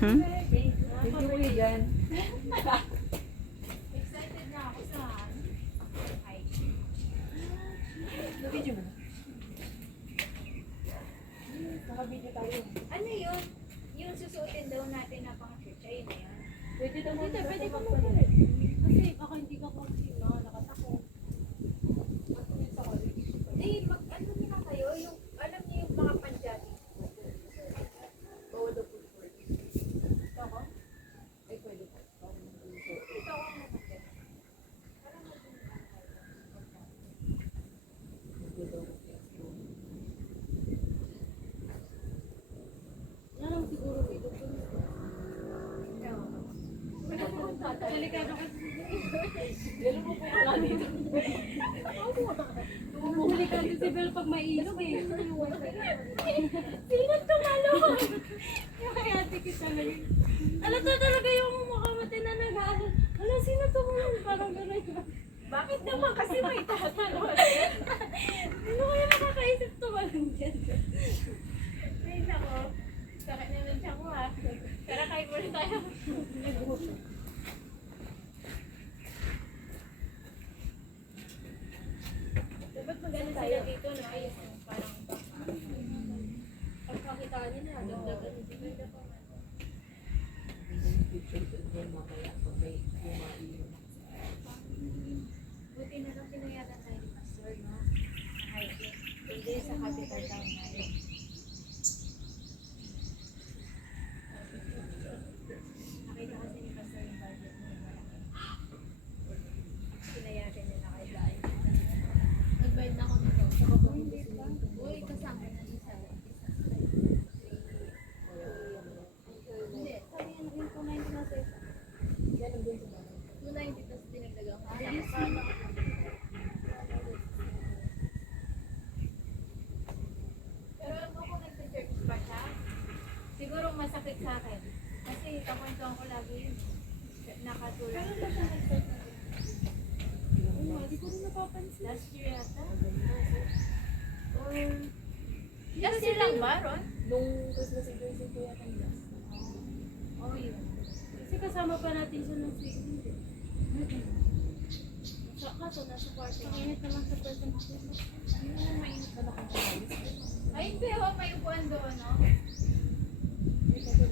Hmm? Thank you, Igan. Excited na ako sa ay. Nabidyo mo na. Naka-video tayo. Ano yun? Yung susuotin daw natin na pang church, ayun na yun. Pwede daw mo. Pwede ka magpalit. Kasi baka hindi ka consino, nakatako. Hindi, ano nila kayo, yung, alam niyo yung mga panjati. Bawal daw po for it. Ito ko? Ay, pwede po. Ito ko ang magpapit. Parang Yan ang siguro dito po. delikado kasi. Gano'n po pala dito. Huli ka si Bel pag mailog eh. Sinat tumalo. Yung kay ate kita ngayon. Alata talaga yung makamatay na nag-aaral. Ala, sino tumalo? Parang gano'n. Bakit naman kasi may tatalo? Sino kaya nakakaisip tumalon dyan? Ay, nako. Sakit na ng tiyan ko ha. Tara, kain muna tayo. Dapat maganda sila dito, no? Ayos mo, parang pagkakitaan nila, dagdagan nila. Picture ko din mamaya pag may kumain. Buti na lang pinayatan tayo ni Pastor, no? Hiking. Hindi sa capital town na yun. Nakita kasi ni Pastor yung budget mo yung malaki. Pinayatan nila kayo dahil. Nagbayad na ako nito. Hindi pa. Uy, kasama na isa. Hindi, sabi nga yung 290 na sa isa. Yan ang din sa mga. 290 tapos dinagdagan ka. Pero ano ko nagsa-church pa siya, siguro masakit sa akin. Kasi kakwentuhan ko lagi yun. Nakatulong. Pero ba siya nag-start na rin? Hindi ko rin napapansin. Last year yata? Or... Last year lang ba, Ron? Nung Christmas season ko yata yung last. Oo, yun. Kasi kasama pa natin siya ng swimming. Kaso nasa kwarto. Ang init naman sa person natin. Mainit na nakakalis. Ay, hindi. May upuan doon, no? May kasi